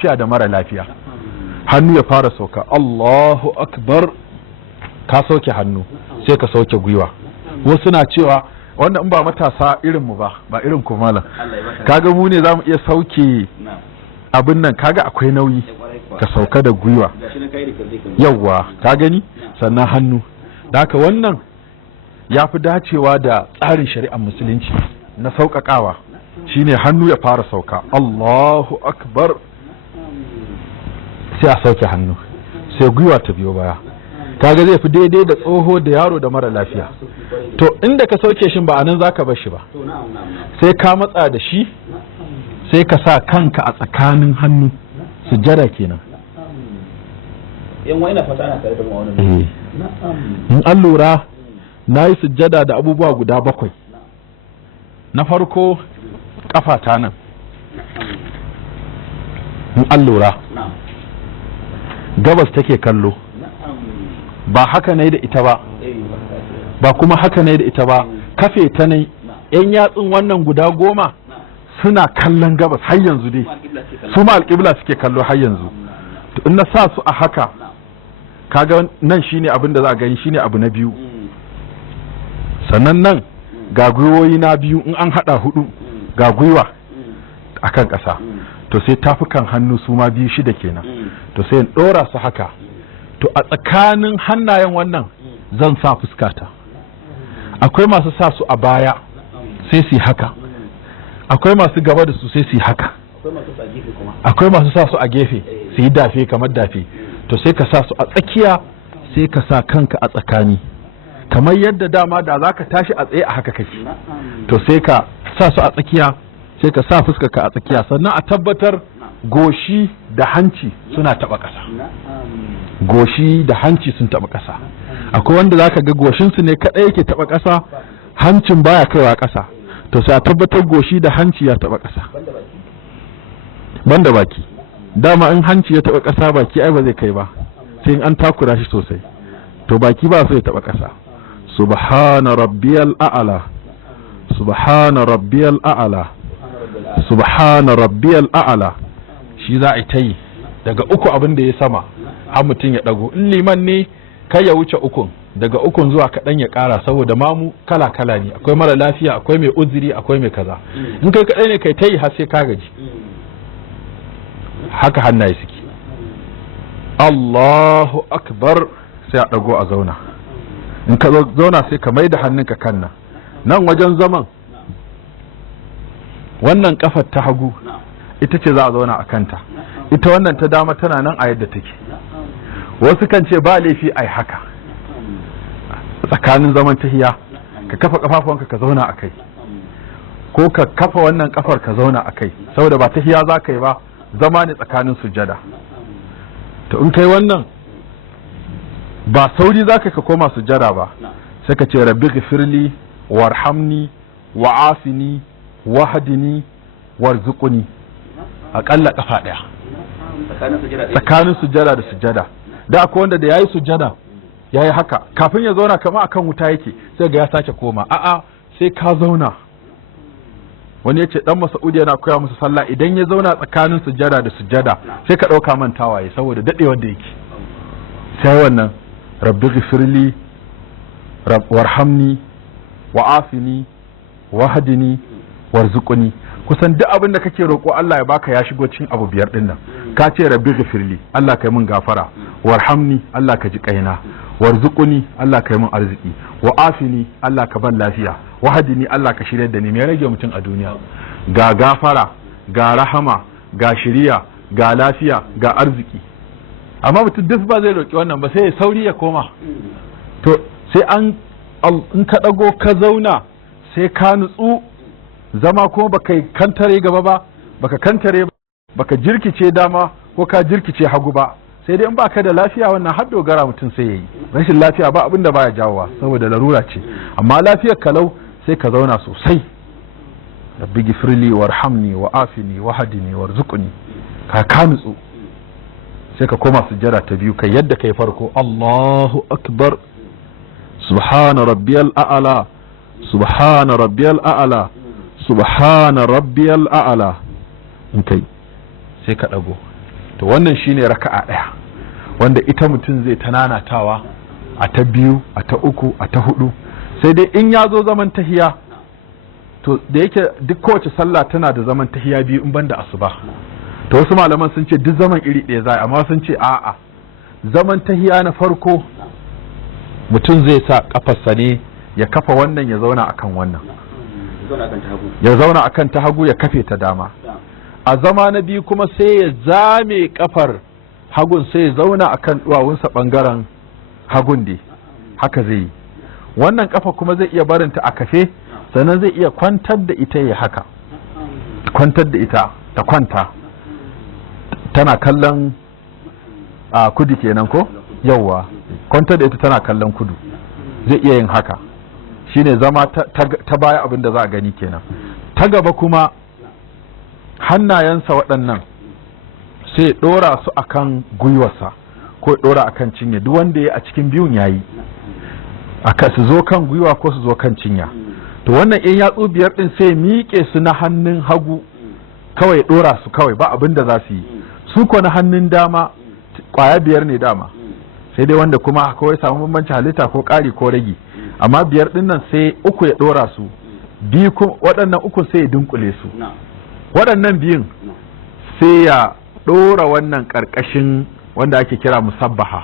lafiya da mara lafiya. Hannu ya fara sauka, Allahu akbar, ka sauke hannu sai ka sauke gwiwa. Wasu na cewa wannan ba matasa irin mu ba irin ku malam, kaga mu ne zamu iya sauke abin nan, kaga akwai nauyi ka sauka da gwiwa, yawwa ka gani, sannan hannu. Da haka wannan ya fi dacewa da tsarin shari'ar musulunci na sauƙaƙawa, shine hannu ya fara sauka, Allahu akbar, sai a sauke hannu sai gwiwa ta biyo baya. Kaga zai fi daidai da tsoho da yaro da mara lafiya. To inda ka sauke shi ba anan zaka bar shi ba, sai ka matsa da shi, sai ka sa kanka a tsakanin hannu, sujjada kenan. Yan ina fata ana tare da mu wannan. In an lura na yi sujjada da abubuwa guda 7. Na farko kafa ta nan, in an lura gabas take kallo, ba haka ne da ita ba, ba kuma haka ne da ita ba, kafe ta ne, yan yatsun wannan guda 10 suna kallon gabas har yanzu dai, su ma alƙibla suke kallo har yanzu. To in na sa su a haka, kaga nan shine abin da za a gani, shine abu na biyu. Sannan nan ga gwiwoyi na biyu, in an hada 4 ga gwiwa akan ƙasa, to sai tafukan hannu su ma biyu 6 kenan, to sai in ɗora su haka. To a tsakanin hannayen wannan zan sa fuskata. Akwai masu sa su a baya sai su yi haka, akwai masu gaba da su sai su yi haka, akwai masu sa su a gefe su yi dafe kamar dafe. To sai ka sa su a tsakiya, sai ka sa kanka a tsakani, kamar yadda dama da za ka tashi a tsaye a haka kake. To sai ka sa su a tsakiya, sai ka sa fuskarka a tsakiya, sannan a tabbatar goshi da hanci suna taba ƙasa. Goshi da hanci sun taba ƙasa. Akwai wanda zaka ga goshinsu ne kaɗai yake taba ƙasa, hancin baya kaiwa ƙasa. To sai a tabbatar goshi da hanci ya taba ƙasa. Banda baki. Dama in hanci ya taba ƙasa, baki ai ba zai kai ba, sai in an takura shi sosai. To baki ba so ya taba ƙasa. Subhana rabbiyal a'la, subhana rabbiyal a'la, subhana rabbiyal a'la. Shi za a yi daga 3 abin da ya sama har mutum ya dago. In liman ne kai ya wuce 3, daga 3 zuwa kaɗan ya ƙara, saboda mamu kala kala ne, akwai mara lafiya, akwai mai uzuri, akwai mai kaza. In kai kaɗai ne kai tayi har sai ka gaji. Haka hannaye suke. Allahu akbar, sai a dago a zauna. In ka zauna sai ka maida hannunka kan nan wajen zaman, wannan kafar ta hagu ita ce za a zauna a kanta, ita wannan ta dama tana nan a yadda take. Wasu kan ce ba laifi ai haka tsakanin zaman tahiya, ka kafa kafafuwanka ka zauna a kai, ko ka kafa wannan kafar ka zauna a kai, saboda ba tahiya za ka yi ba, zama ne tsakanin sujjada. To in kai wannan ba sauri za ka koma sujjada ba, sai ka ce rabbi ghfirli warhamni wa'afini wahdini warzuqni, aƙalla kafa ɗaya tsakanin sujjada da sujjada. Da akwai wanda da yayi sujjada yayi haka, kafin ya zauna kamar akan wuta yake, sai ga ya sake koma. A'a, sai ka zauna. Wani yace dan Mas'ud yana koya musu sallah, idan ya zauna tsakanin sujjada da sujjada sai ka dauka mantawa yayi, saboda dadewar da yake. Sai wannan rabbi ghfirli warhamni wa'afini wahdini warzuqni, kusan duk abin da kake roƙo Allah ya baka ya shigo cikin abu 5 din nan. Ka ce rabbi ghfirli, Allah kai mun gafara, warhamni, Allah ka ji kaina, warzuqni, Allah kai mun arziki, wa'afini, Allah ka ban lafiya, wahdini, Allah ka shirye da ni. Me rage mutum a duniya? Ga gafara, ga rahama, ga shiriya, ga lafiya, ga arziki. Amma mutum duk ba zai roƙi wannan ba, sai ya sauri ya koma. To sai in ka dago ka zauna, sai ka nutsu zama, kuma baka kantare gaba ba, baka kantare ba, baka jirkice dama ko ka jirkice hagu ba. Sai dai in baka da lafiya, wannan har dogara mutum sai yayi. Rashin lafiya ba abin da baya jawowa, saboda larura ce. Amma lafiyar kalau sai ka zauna sosai. Rabbi gifirli warhamni wa'afini wahdini warzuqni, ka nutsu, sai ka koma sujjada ta biyu kai yadda kai farko. Allahu akbar, subhana rabbiyal a'la, subhana rabbiyal a'la, subhana rabbiyal a'la. In kai sai ka dago to wannan shine raka'a ɗaya wanda ita mutum zai ta nanatawa a ta biyu a ta uku a ta hudu, sai dai in ya zo zaman tahiya to da yake duk kowace sallah tana da zaman tahiya biyu in banda asuba, to wasu malaman sun ce duk zaman iri ɗaya za amma sun ce a'a zaman tahiya na farko mutum zai sa kafarsa ne ya kafa wannan ya zauna akan wannan, ya zauna akan ta hagu ya kafe ta dama. A zama na biyu kuma sai ya zame kafar hagun sai ya zauna akan duwawunsa bangaren hagun dai haka zai yi. Wannan kafa kuma zai iya barinta a kafe, sannan zai iya kwantar da ita ya haka, kwantar da ita ta kwanta tana kallon kudu kenan ko yawwa, kwantar da ita tana kallon kudu zai iya yin haka, shine zama ta baya abin da za a gani kenan. Ta gaba kuma hannayensa waɗannan sai ya ɗora su akan gwiwarsa ko ya ɗora akan cinya, duk wanda ya a cikin biyun yayi, aka su zo kan gwiwa ko su zo kan cinya. To wannan in yatsu biyar din sai miƙe su na hannun hagu kawai ya ɗora su kawai ba abin da za su yi, su ko na hannun dama ƙwaya biyar ne dama, sai dai wanda kuma kawai samu bambanci halitta ko ƙari ko rage, amma biyar din nan sai uku ya ɗora su, biyu waɗannan uku sai ya dunkule su, waɗannan biyun sai ya ɗora wannan ƙarƙashin wanda ake kira musabbaha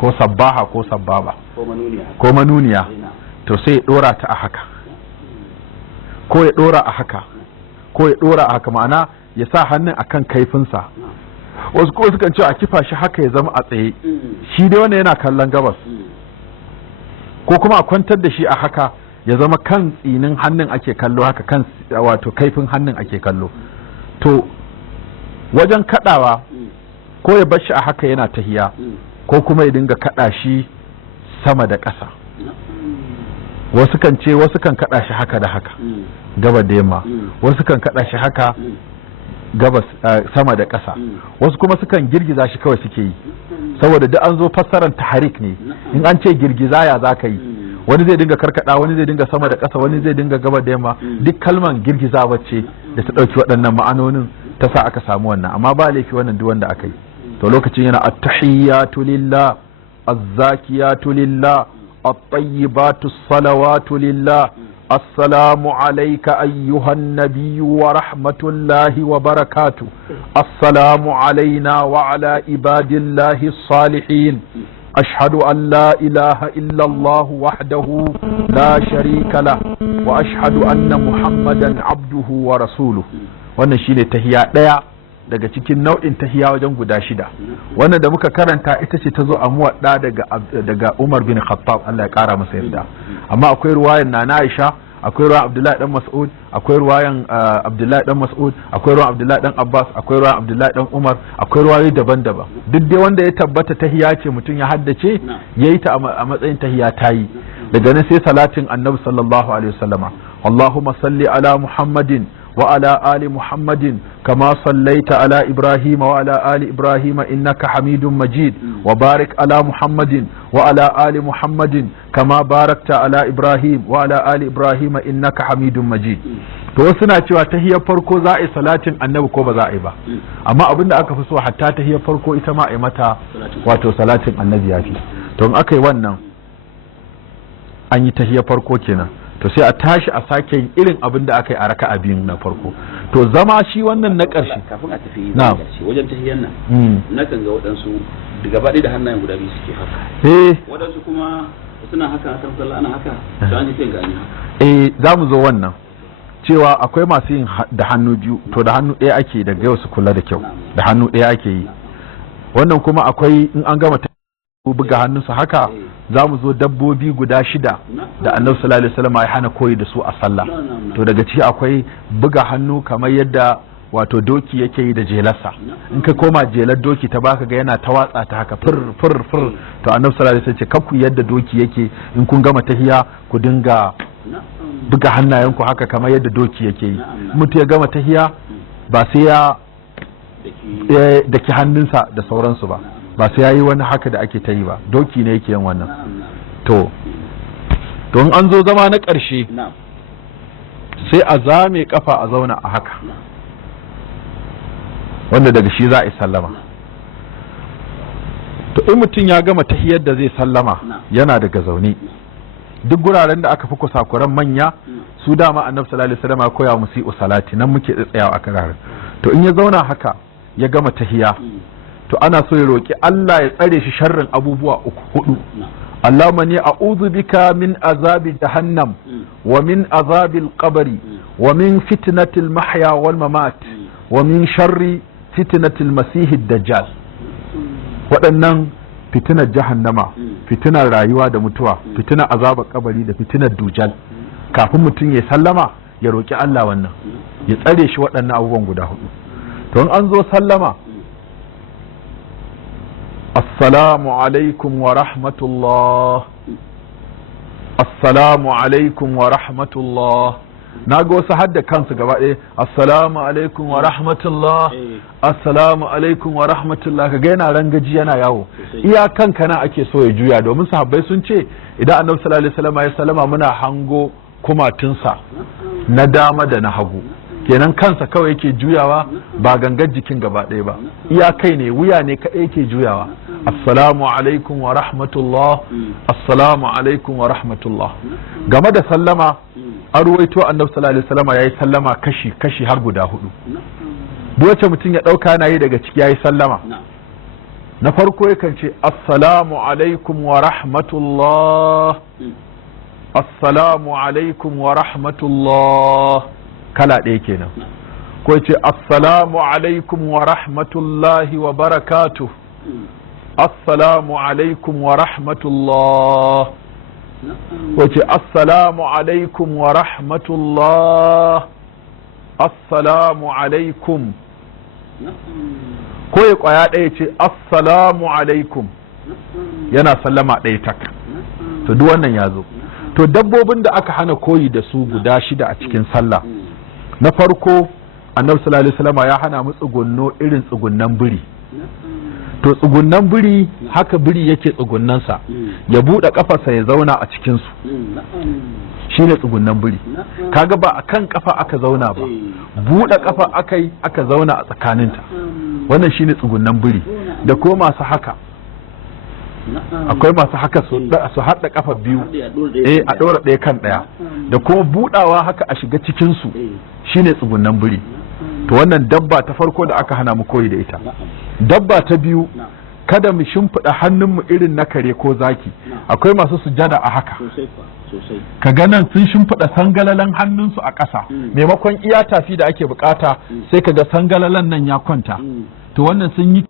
ko sabbaha ko sabbaba ko manuniya, to sai ya ɗora ta a haka ko ya ɗora a haka ko ya ɗora a haka, ma'ana ya sa hannun akan kaifinsa. Wasu ko sukan ce a kifa shi haka ya zama a tsaye, shi dai wannan yana kallon gabas, ko kuma a kwantar da shi a haka ya zama kan tsinin hannun ake kallo haka, kan wato kaifin hannun ake kallo. To wajen kadawa ko ya bar shi a haka yana tahiya, ko kuma ya dinga kada shi sama da ƙasa. Wasu kan ce wasu kan kada shi haka da haka gaba da yamma, wasu kan kada shi haka gabas sama da ƙasa, wasu kuma sukan girgiza shi kawai suke yi, saboda duk an zo fassarar taharik ne. In an ce girgiza ya za ka yi, wani zai dinga karkada, wani zai dinga sama da ƙasa, wani zai dinga gaba da yamma, duk kalman girgiza wacce da ta ɗauki waɗannan ma'anonin ta sa aka samu wannan, amma ba laifi wannan duk wanda aka yi. To lokacin yana at-tahiyyatu lillah, az-zakiyatu lillah, at-tayyibatu as-salawatu lillah, السلام عليك أيها النبي ورحمة الله وبركاته، السلام علينا وعلى عباد الله الصالحين، أشهد أن لا إله إلا الله وحده لا شريك له وأشهد أن محمدا عبده ورسوله. wannan shine tahiya daya daga cikin nau'in tahiya wajen guda shida. Wannan da muka karanta ita ce ta zo a muwadda daga Umar bin Khattab, Allah ya kara masa yarda. Amma akwai ruwayan Nana Aisha, akwai ruwayan Abdullahi dan Mas'ud, akwai ruwayan Abdullahi dan Mas'ud, akwai ruwayan Abdullahi dan Abbas, akwai ruwayan Abdullahi dan Umar, akwai ruwayoyi daban-daban. Duk dai wanda ya tabbata tahiya ce mutum ya haddace yayi ta a matsayin tahiya tayi. Daga nan sai salatin Annabi sallallahu alaihi wasallama, Allahumma salli ala Muhammadin وعلى آل محمد كما صليت على إبراهيم وعلى آل إبراهيم إنك حميد مجيد وبارك على محمد وعلى آل محمد كما باركت على إبراهيم وعلى آل إبراهيم إنك حميد مجيد. to wasu na cewa tahiyar farko za a yi salatin annabi ko ba za a yi ba, amma abin da aka fi so hatta tahiyar farko ita ma a yi mata wato salatin annabi ya fi. to in aka yi wannan an yi tahiyar farko kenan, to sai a tashi a sake yin irin abin da aka yi a raka'a biyun na farko. To zama shi wannan na ƙarshe kafin a tafi na ƙarshe wajen tahiyyar nan nakan ga waɗansu gaba ɗaya da hannayen guda biyu suke haka, waɗansu kuma suna haka kan sallah ana haka, to an ji sai gani haka. Za mu zo wannan cewa akwai masu yin da hannu biyu, to da hannu ɗaya ake, daga yau su kula da kyau, da hannu ɗaya ake yi. Wannan kuma akwai in an gama buga hannunsa haka, za mu zo dabbobi guda shida da annabi sallallahu alaihi wasallam ya hana koyi da su a sallah. To daga ciki akwai buga hannu kamar yadda wato doki yake yi da jelarsa. In ka koma jelar doki ta baka ga yana ta watsa ta haka fir fir fir, to annabi sallallahu alaihi wasallam ce kakku yadda doki yake, in kun gama tahiya ku dinga buga hannayenku haka kamar yadda doki yake yi. Mutum ya gama tahiya ba sai ya daki hannunsa da sauransu ba, ba sai yayi wani haka da ake ta yi ba, doki ne yake yin wannan. To don an zo zama na ƙarshe sai a zame kafa a zauna a haka, wanda daga shi za a yi sallama. To in mutum ya gama tahiyar da zai sallama yana daga zaune, duk guraren da aka fi kusakuran manya su dama annabi sallallahu alaihi wasallam ya koya musu salati, nan muke tsayawa a kararin. To in ya zauna haka ya gama tahiya, to ana so ya roki Allah ya tsare shi sharrin abubuwa hudu. Allahumma ni a'udhu bika min azabi jahannam wa min azabil qabri wa min fitnatil mahya wal mamat wa min sharri fitnatil masihid dajjal. Waɗannan fitinar jahannama, fitinar rayuwa da mutuwa, fitinar azabar kabari da fitinar dujal, kafin mutum ya sallama ya roki Allah wannan ya tsare shi waɗannan abubuwan guda hudu. To in an zo sallama, assalamu alaikum wa rahmatullah, assalamu alaikum wa rahmatullah. Na ga wasu hadda kansu gaba ɗaya, assalamu alaikum wa rahmatullah, assalamu alaikum wa rahmatullah, kaga yana rangaji yana yawo. Iya kanka na ake so ya juya, domin sahabbai sun ce idan annabi sallallahu alaihi wasallam ya sallama muna hango kumatunsa na dama da na hagu, kenan kansa kawai yake juyawa ba gangar jikin gaba ɗaya ba, iya kai ne, wuya ne kaɗai yake juyawa. Assalamu alaikum wa rahmatullah, assalamu alaikum wa rahmatullah. Game da sallama, an ruwaito annabi sallallahu alaihi wasallam yayi sallama kashi har guda hudu. Duk wacce mutum ya dauka yana yi daga ciki yayi sallama. Na farko yakan ce assalamu alaikum wa rahmatullah, assalamu alaikum wa rahmatullah, kala ɗaya kenan. Ko ya ce assalamu alaikum wa rahmatullahi wa barakatuh, assalamu alaikum wa rahmatullah. Wace assalamu alaikum wa rahmatullah, assalamu alaikum. Ko ya kwaya ɗaya ce assalamu alaikum, yana sallama ɗaya tak. To duk wannan ya zo. To dabbobin da aka hana koyi da su guda 6 a cikin sallah, na farko annabi sallallahu alaihi wasallam ya hana mu tsugunno irin tsugunnan biri. To tsugunnan biri haka biri yake tsugunnansa, ya buɗe kafarsa ya zauna a cikinsu, shine tsugunnan biri. Kaga ba a kan kafa aka zauna ba, buɗe kafa aka zauna a tsakaninta, wannan shine tsugunnan biri. Da ko masu haka, akwai masu haka su haɗa kafa biyu, a ɗora ɗaya kan ɗaya, da kuma buɗawa haka a shiga cikinsu, shine tsugunnan biri. To wannan dabba ta farko da aka hana mu koyi da ita. Dabba ta biyu, kada mu shimfiɗa hannunmu irin na kare ko zaki. Akwai masu sujada a haka, ka ga nan sun shimfiɗa sangalalan hannunsu a ƙasa, maimakon iya tafi da ake bukata sai ka ga sangalalan nan ya kwanta. To wannan sun yi